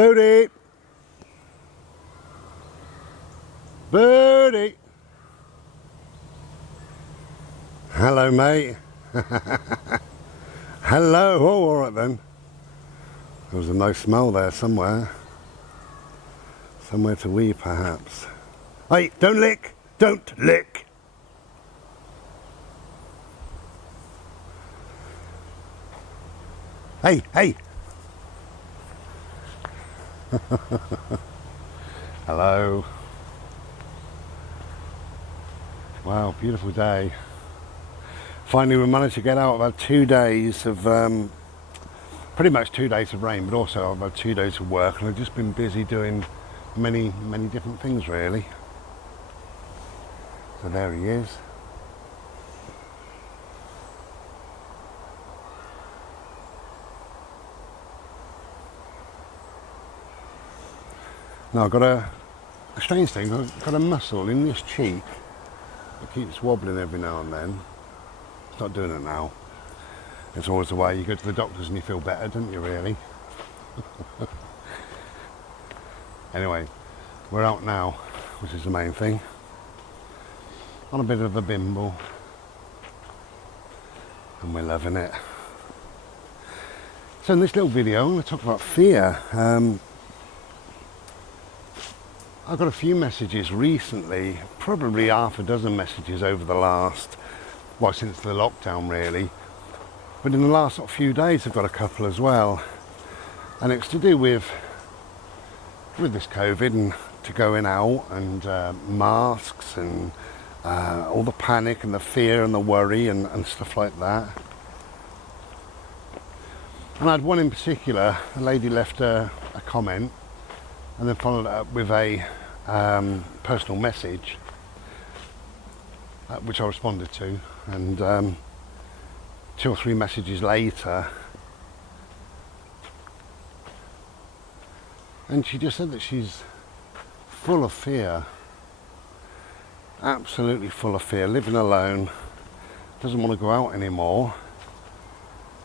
Booty! Booty! Hello, mate. Hello. Oh, all right then. There was a nice smell there somewhere. Somewhere to wee, perhaps. Hey, don't lick! Don't lick! Hey, hey! Hello. Wow, beautiful day. Finally we managed to get out. I've had 2 days of, pretty much 2 days of rain, but also I've had 2 days of work, and I've just been busy doing many different things really. So there he is. Now I've got a strange thing, I've got a muscle in this cheek that keeps wobbling every now and then. It's not doing it now. It's always the way you go to the doctors and you feel better, don't you really? Anyway, we're out now, which is the main thing. On a bit of a bimble. And we're loving it. So in this little video, I'm going to talk about fear. I've got a few messages recently, probably half a dozen messages over the last, well, since the lockdown really. But in the last few days I've got a couple as well. And it's to do with this COVID and to going out and masks and all the panic and the fear and the worry and stuff like that. And I had one in particular, a lady left a comment and then followed it up with a personal message, which I responded to, and 2 or 3 messages later, and she just said that she's full of fear, absolutely full of fear, living alone, doesn't want to go out anymore.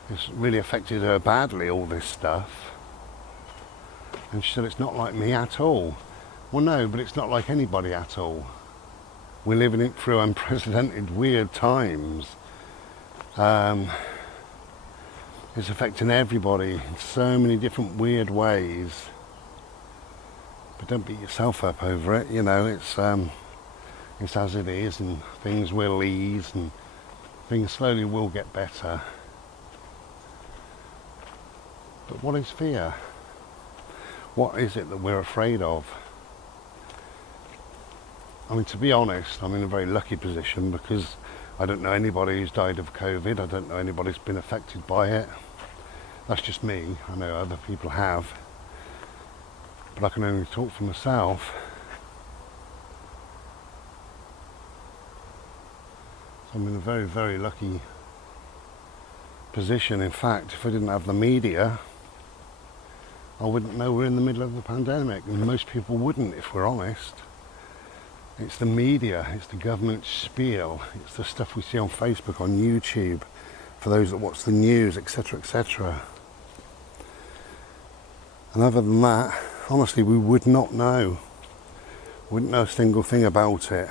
It's really affected her badly, all this stuff. And she said, it's not like me at all. Well, no, but it's not like anybody at all. We're living it through unprecedented, weird times. It's affecting everybody in so many different weird ways. But don't beat yourself up over it. You know, it's as it is, and things will ease, and things slowly will get better. But what is fear? What is it that we're afraid of? I mean, to be honest, I'm in a very lucky position because I don't know anybody who's died of COVID. I don't know anybody who's been affected by it. That's just me. I know other people have. But I can only talk for myself. So I'm in a very lucky position. In fact, if I didn't have the media, I wouldn't know we're in the middle of the pandemic, and most people wouldn't, if we're honest. It's the media, it's the government spiel, it's the stuff we see on Facebook, on YouTube, for those that watch the news, etc, etc. And other than that, honestly, we would not know. Wouldn't know a single thing about it.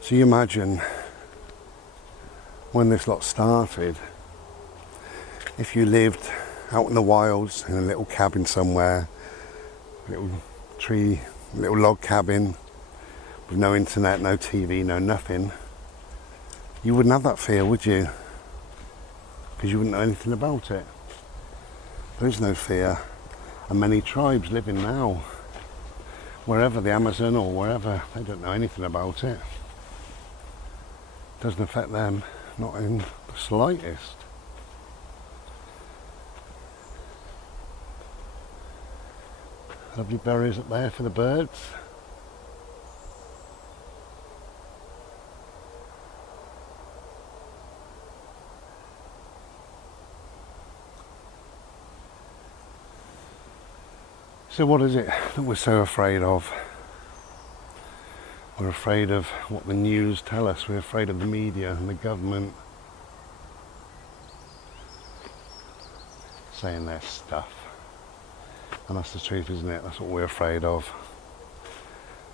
So you imagine when this lot started, if you lived out in the wilds in a little cabin somewhere, a little tree, a little log cabin, with no internet, no TV, no nothing, you wouldn't have that fear, would you? Because you wouldn't know anything about it. There is no fear. And many tribes living now, wherever, the Amazon or wherever, they don't know anything about it. It doesn't affect them, not in the slightest. Lovely berries up there for the birds. So what is it that we're so afraid of? We're afraid of what the news tell us. We're afraid of the media and the government saying their stuff. And that's the truth, isn't it? That's what we're afraid of.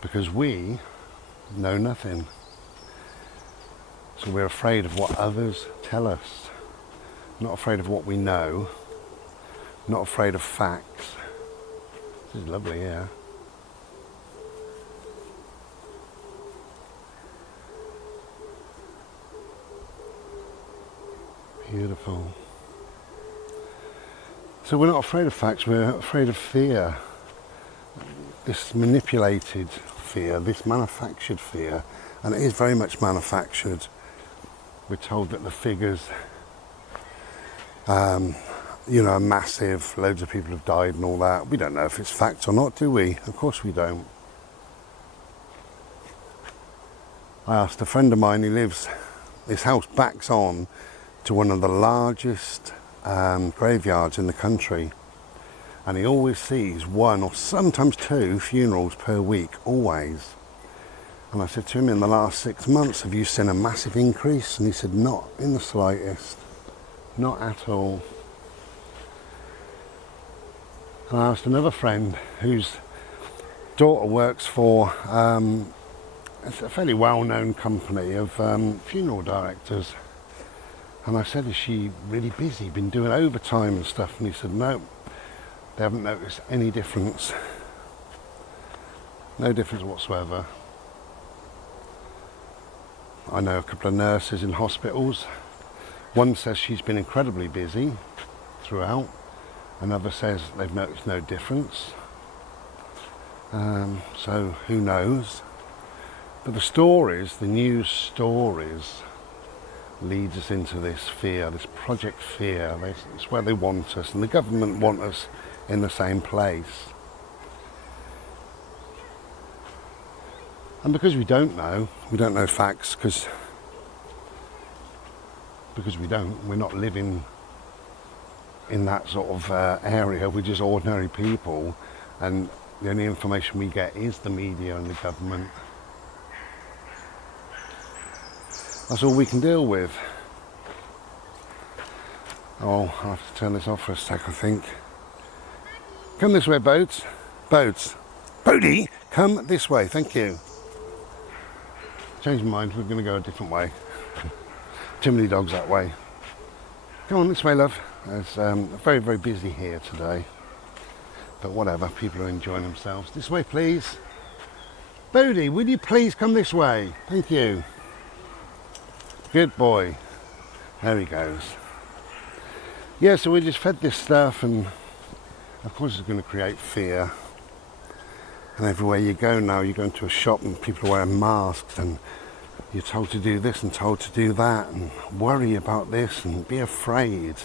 Because we know nothing. So we're afraid of what others tell us. Not afraid of what we know. Not afraid of facts. This is lovely here. Beautiful. So we're not afraid of facts, we're afraid of fear. This manipulated fear, this manufactured fear, and it is very much manufactured. We're told that the figures, are massive, loads of people have died and all that. We don't know if it's fact or not, do we? Of course we don't. I asked a friend of mine who lives, his house backs on to one of the largest graveyards in the country, and he always sees one or sometimes two funerals per week, always. And I said to him, in the last 6 months, have you seen a massive increase? And he said, not in the slightest, not at all. And I asked another friend whose daughter works for it's a fairly well-known company of funeral directors. And I said, is she really busy, been doing overtime and stuff? And he said, no, they haven't noticed any difference. No difference whatsoever. I know a couple of nurses in hospitals. One says she's been incredibly busy throughout. Another says they've noticed no difference. So who knows? But the stories, the news stories, leads us into this fear, this project fear. It's where they want us, and the government want us in the same place. And because we don't know facts, because we're not living in that sort of area. We're just ordinary people, and the only information we get is the media and the government. That's all we can deal with. Oh, I'll have to turn this off for a sec, I think. Come this way, boats. Boats. Bodie, come this way, thank you. Changed my mind, we're going to go a different way. Too many dogs that way. Come on this way, love. It's very, very busy here today. But whatever, people are enjoying themselves. This way, please. Bodie, will you please come this way? Thank you. Good boy. There he goes. Yeah, so we just fed this stuff, and of course it's going to create fear. And everywhere you go now, you go into a shop and people are wearing masks, and you're told to do this and told to do that, and worry about this and be afraid.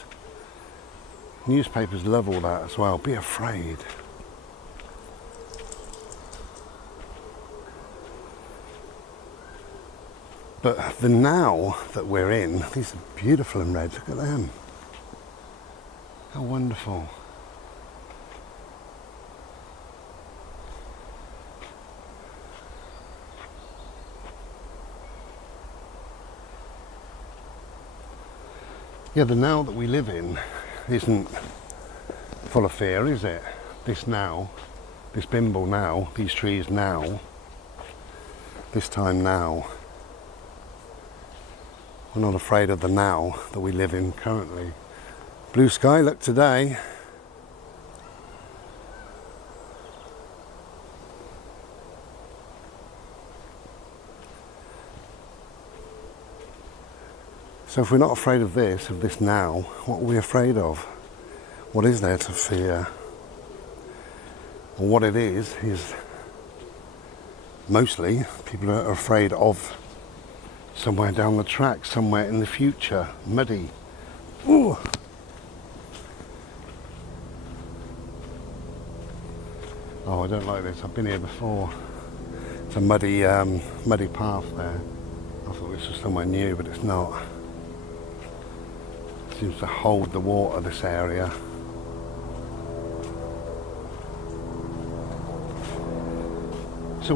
Newspapers love all that as well. Be afraid. But the now that we're in, these are beautiful and red. Look at them. How wonderful. Yeah, the now that we live in isn't full of fear, is it? This now, this bimble now, these trees now, this time now. We're not afraid of the now that we live in currently. Blue sky, look today. So if we're not afraid of this now, what are we afraid of? What is there to fear? Well, what it is mostly people are afraid of somewhere down the track, somewhere in the future, muddy. Ooh. Oh, I don't like this. I've been here before. It's a muddy path there. I thought this was somewhere new, but it's not. It seems to hold the water, this area. So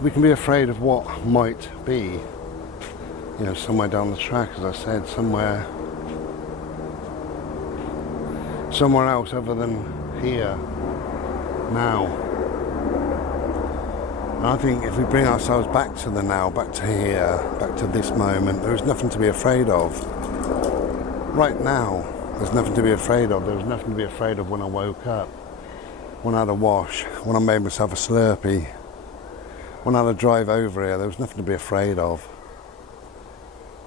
we can be afraid of what might be. You know, somewhere down the track, as I said, somewhere else other than here. now. And I think if we bring ourselves back to the now, back to here, back to this moment, there is nothing to be afraid of. Right now, there's nothing to be afraid of. There was nothing to be afraid of when I woke up, when I had a wash, when I made myself a Slurpee, when I had a drive over here. There was nothing to be afraid of.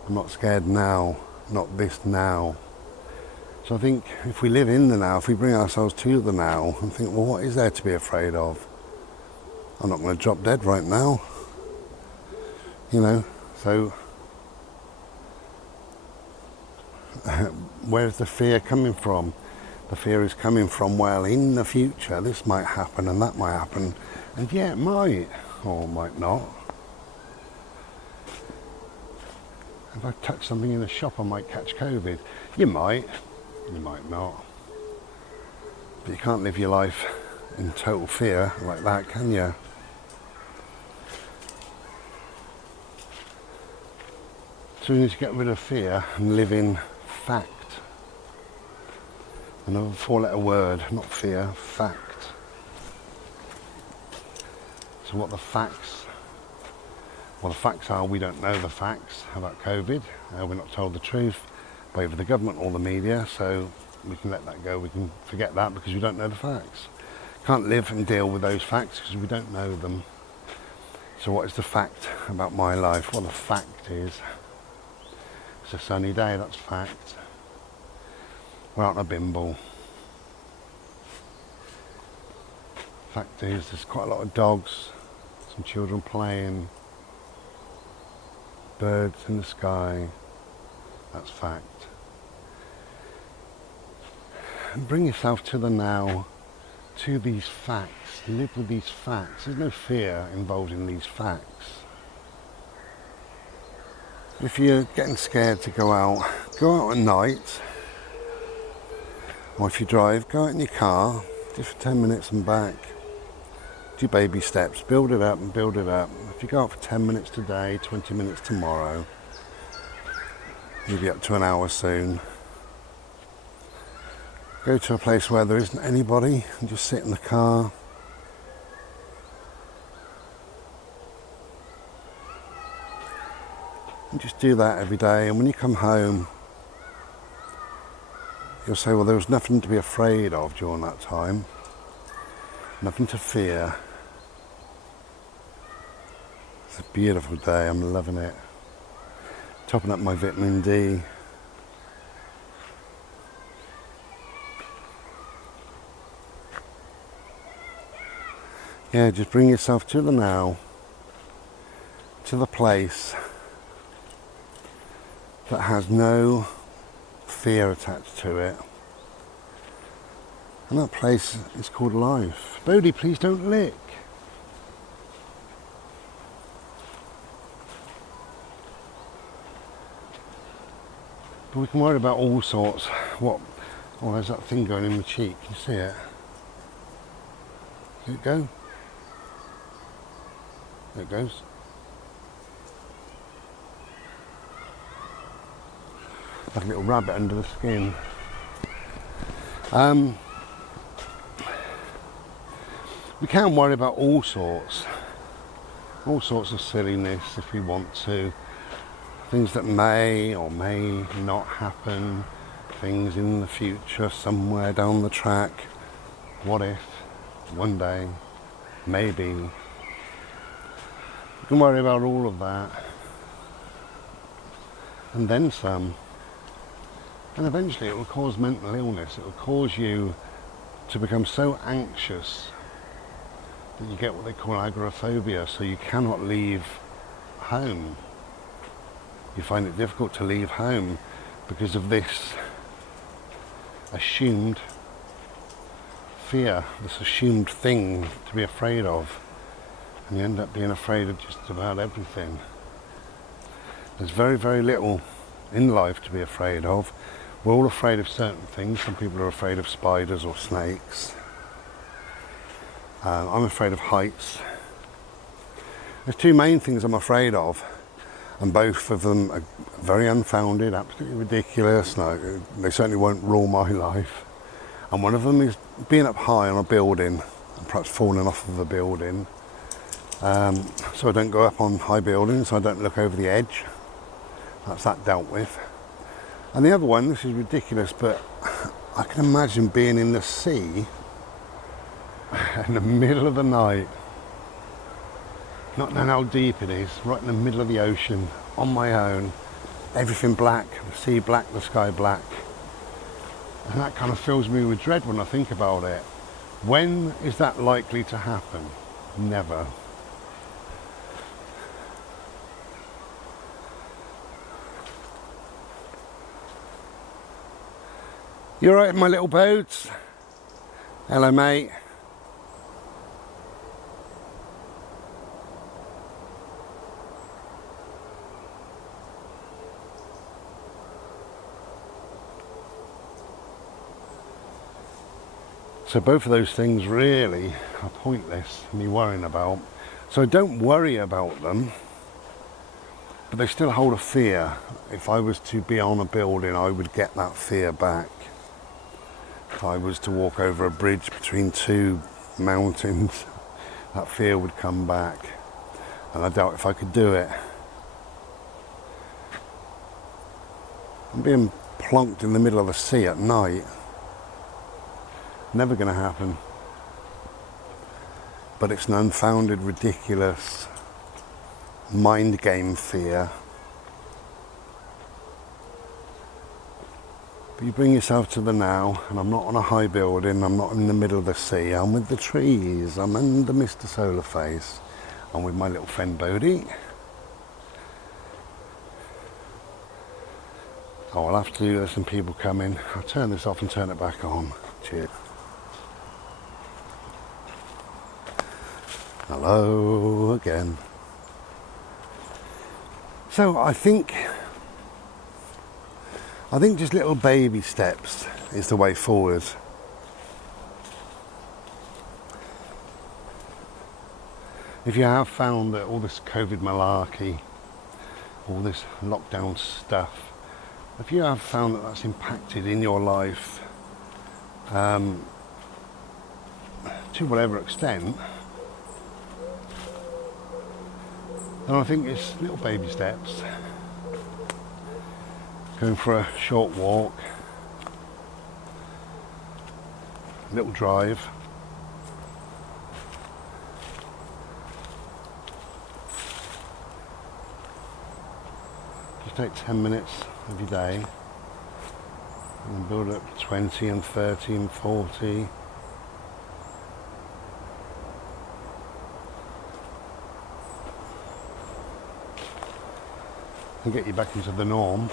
I'm not scared now, not this now. So I think if we live in the now, if we bring ourselves to the now and think, well, what is there to be afraid of? I'm not going to drop dead right now, so where's the fear coming from? The fear is coming from, well, in the future this might happen and that might happen, and yeah, it might, or it might not. If I touch something in a shop, I might catch COVID. You might not. But you can't live your life in total fear like that, can you? So we need to get rid of fear and live in fact. Another 4-letter word, not fear, fact. So what the facts? Well, the facts are we don't know the facts about COVID. We're not told the truth by either the government or the media, so we can let that go. We can forget that because we don't know the facts. Can't live and deal with those facts because we don't know them. So what is the fact about my life? Well, the fact is it's a sunny day, that's fact. We're out on a bimble. Fact is there's quite a lot of dogs, some children playing, birds in the sky, that's fact. And bring yourself to the now, to these facts, live with these facts. There's no fear involved in these facts. If you're getting scared to go out at night, or if you drive, go out in your car, just for 10 minutes and back. Do baby steps, build it up and build it up. If you go out for 10 minutes today, 20 minutes tomorrow, you'll be up to an hour soon. Go to a place where there isn't anybody and just sit in the car. And just do that every day, and when you come home, you'll say, well, there was nothing to be afraid of during that time. Nothing to fear. It's a beautiful day, I'm loving it. Topping up my vitamin D. Yeah, just bring yourself to the now, to the place that has no fear attached to it. And that place is called life. Bodhi, please don't lick. But we can worry about all sorts. Oh, there's that thing going in my cheek. Can you see it? Did it go? There it goes. Like a little rabbit under the skin. We can worry about all sorts of silliness if we want to. Things that may or may not happen, things in the future, somewhere down the track. What if, one day, maybe. We can worry about all of that. And then some. And eventually it will cause mental illness. It will cause you to become so anxious that you get what they call agoraphobia, so you cannot leave home. You find it difficult to leave home because of this assumed fear, this assumed thing to be afraid of. And you end up being afraid of just about everything. There's very, very little in life to be afraid of. We're all afraid of certain things. Some people are afraid of spiders or snakes. I'm afraid of heights. There's two main things I'm afraid of, and both of them are very unfounded, absolutely ridiculous. No, they certainly won't rule my life. And one of them is being up high on a building. and perhaps falling off of a building. So I don't go up on high buildings, so I don't look over the edge. That's that dealt with. And the other one, this is ridiculous, but I can imagine being in the sea in the middle of the night, not knowing how deep it is, right in the middle of the ocean, on my own, everything black, the sea black, the sky black. And that kind of fills me with dread when I think about it. When is that likely to happen? Never. You all right in my little boats? Hello, mate. So both of those things really are pointless, me worrying about. So I don't worry about them, but they still hold a fear. If I was to be on a building, I would get that fear back. If I was to walk over a bridge between two mountains, that fear would come back. And I doubt if I could do it. I'm being plonked in the middle of the sea at night. Never going to happen. But it's an unfounded, ridiculous mind game fear. But you bring yourself to the now, and I'm not on a high building, I'm not in the middle of the sea, I'm with the trees, I'm under Mr. Solar Face, I'm with my little friend Bodie. Oh, I'll have to, there's some people coming. I'll turn this off and turn it back on. Cheers. Hello again. So I think just little baby steps is the way forward. If you have found that all this COVID malarkey, all this lockdown stuff, if you have found that that's impacted in your life to whatever extent, then I think it's little baby steps. Going for a short walk, a little drive. Just take 10 minutes of your day and then build up 20 and 30 and 40. And get you back into the norm.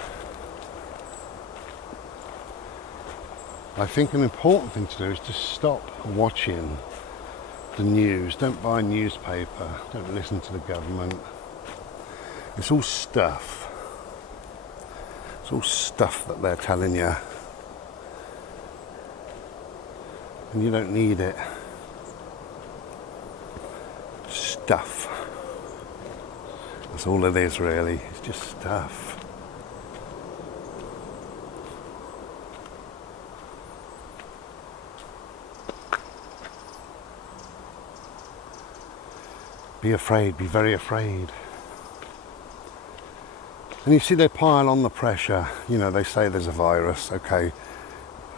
I think an important thing to do is to stop watching the news. Don't buy a newspaper. Don't listen to the government. It's all stuff. It's all stuff that they're telling you. And you don't need it. Stuff. That's all it is, really. It's just stuff. Be afraid, be very afraid. And you see they pile on the pressure. You know, they say there's a virus, okay.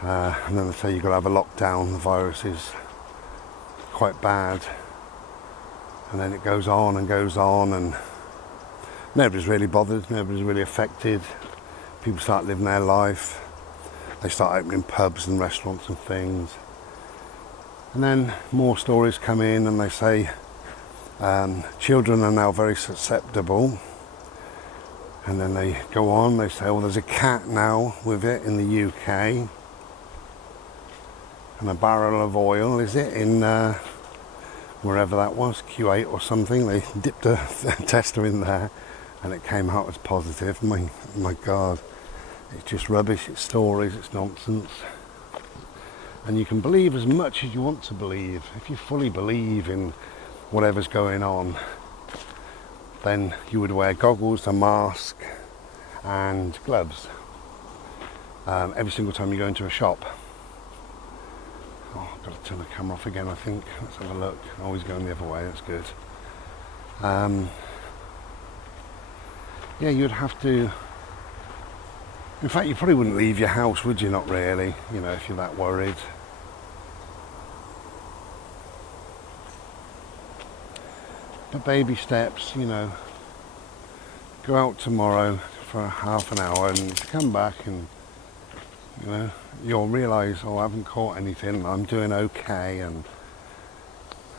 And then they say you've got to have a lockdown. The virus is quite bad. And then it goes on and nobody's really bothered, nobody's really affected. People start living their life. They start opening pubs and restaurants and things. And then more stories come in and they say children are now very susceptible. And then they go on, they say, oh, there's a cat now with it in the UK. And a barrel of oil, is it, in wherever that was, Q8 or something. They dipped a tester in there and it came out as positive. My God, it's just rubbish, it's stories, it's nonsense. And you can believe as much as you want to believe. If you fully believe in whatever's going on, then you would wear goggles, a mask and gloves every single time you go into a shop. Oh, I've got to turn the camera off again, I think. Let's have a look. Always going the other way, that's good. Yeah, you'd have to... In fact, you probably wouldn't leave your house, would you? Not really, you know, if you're that worried. But baby steps, you know. Go out tomorrow for half an hour and come back and, you know, you'll realise, oh, I haven't caught anything, I'm doing okay, and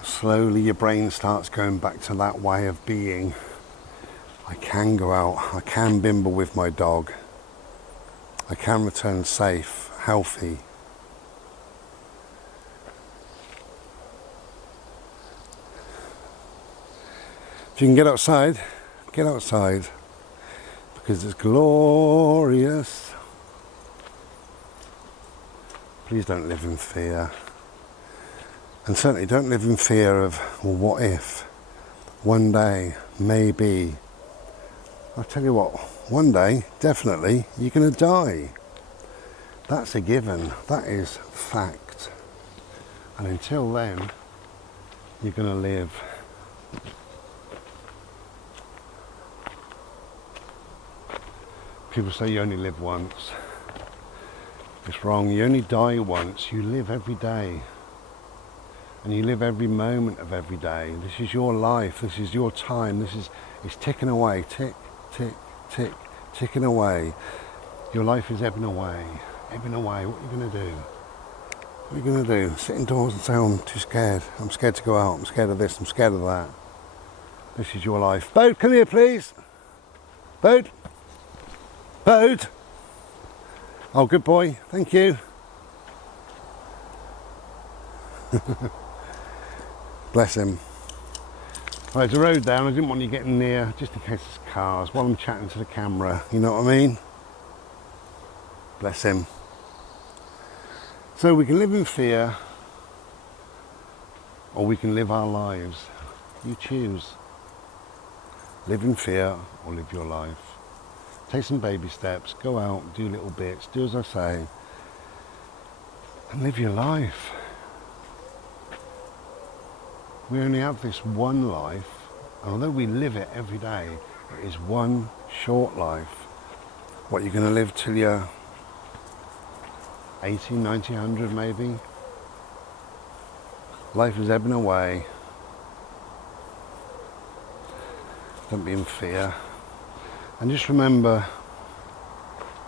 slowly your brain starts going back to that way of being. I can go out, I can bimble with my dog, I can return safe, healthy. If you can get outside, because it's glorious. Please don't live in fear. And certainly don't live in fear of, well, what if? One day, maybe. I'll tell you what, one day, definitely, you're going to die. That's a given. That is fact. And until then, you're going to live. People say you only live once. It's wrong. You only die once. You live every day. And you live every moment of every day. This is your life. This is your time. It's ticking away. Tick, tick, tick, ticking away. Your life is ebbing away. Ebbing away. What are you going to do? What are you going to do? Sit indoors and say, oh, I'm too scared. I'm scared to go out. I'm scared of this. I'm scared of that. This is your life. Boat, come here, please. Boat. Boat. Oh, good boy. Thank you. Bless him. Right, there's a road down. I didn't want you getting near, just in case there's cars, while I'm chatting to the camera. You know what I mean? Bless him. So we can live in fear, or we can live our lives. You choose. Live in fear or live your life. Take some baby steps, go out, do little bits, do as I say, and live your life. We only have this one life, and although we live it every day, it is one short life. What, you're going to live till you're 80, 90, 100 maybe? Life is ebbing away. Don't be in fear. And just remember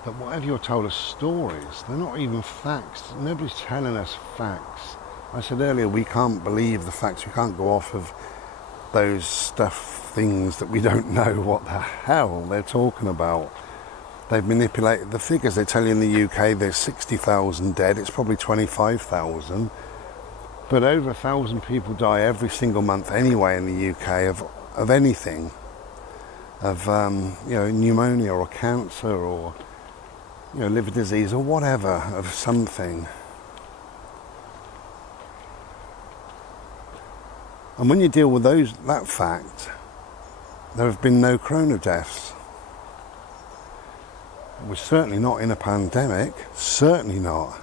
that whatever you're told are stories. They're not even facts. Nobody's telling us facts. I said earlier, we can't believe the facts. We can't go off of those things that we don't know what the hell they're talking about. They've manipulated the figures. They tell you in the UK there's 60,000 dead. It's probably 25,000. But over 1,000 people die every single month anyway in the UK of anything. Of pneumonia or cancer or liver disease or whatever, of something. And when you deal with that fact, there have been no corona deaths. We're certainly not in a pandemic. Certainly not.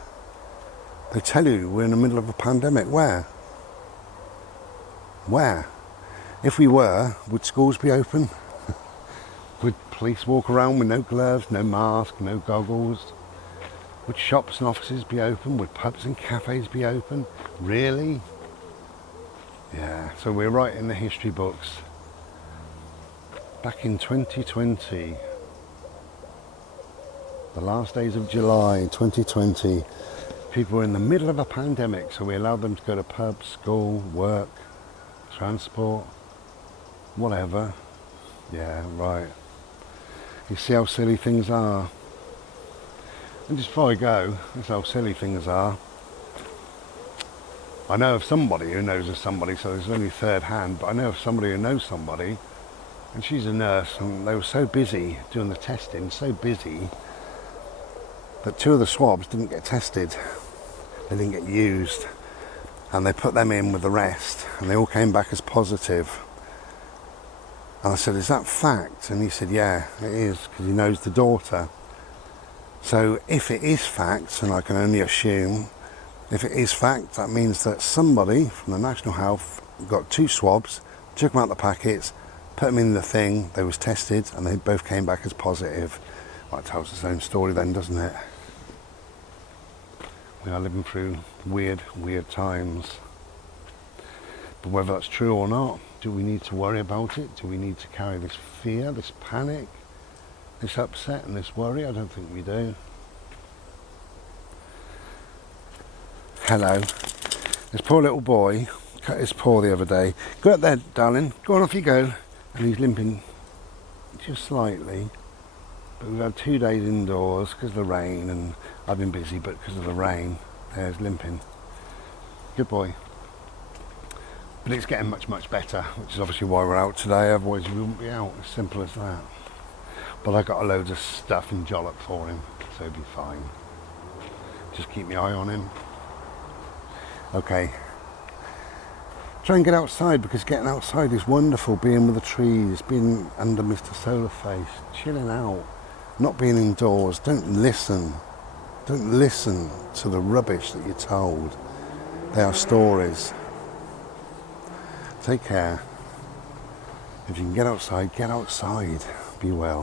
They tell you we're in the middle of a pandemic. Where? Where? If we were, would schools be open? Would police walk around with no gloves, no mask, no goggles? Would shops and offices be open? Would pubs and cafes be open? Really? Yeah, so we're right in the history books. Back in 2020, the last days of July 2020, people were in the middle of a pandemic, so we allowed them to go to pubs, school, work, transport, whatever. Yeah, right. You see how silly things are. And just before I go, that's how silly things are. I know of somebody who knows of somebody, so it's only third hand, but I know of somebody who knows somebody, and she's a nurse, and they were so busy doing the testing, so busy, that 2 of the swabs didn't get tested. They didn't get used. And they put them in with the rest, and they all came back as positive. And I said, is that fact? And he said, yeah, it is, because he knows the daughter. So if it is fact, and I can only assume, If it is fact, that means that somebody from the National Health got 2 swabs, took them out the packets, put them in the thing, they was tested, and they both came back as positive. Well, that tells its own story then, doesn't it? We are living through weird, weird times. But whether that's true or not, do we need to worry about it? Do we need to carry this fear, this panic, this upset and this worry? I don't think we do. Hello. This poor little boy cut his paw the other day. Go up there, darling. Go on, off you go. And he's limping just slightly. But we've had 2 days indoors because of the rain, and I've been busy, but because of the rain, there's limping. Good boy. But it's getting much, much better, which is obviously why we're out today. Otherwise we wouldn't be out. As simple as that. But I got a load of stuff in Jollop for him, so he'll be fine. Just keep my eye on him. Okay. Try and get outside, because getting outside is wonderful. Being with the trees, being under Mr. Solarface, chilling out, not being indoors. Don't listen. Don't listen to the rubbish that you're told. They are stories. Take care. If you can get outside, get outside. Be well.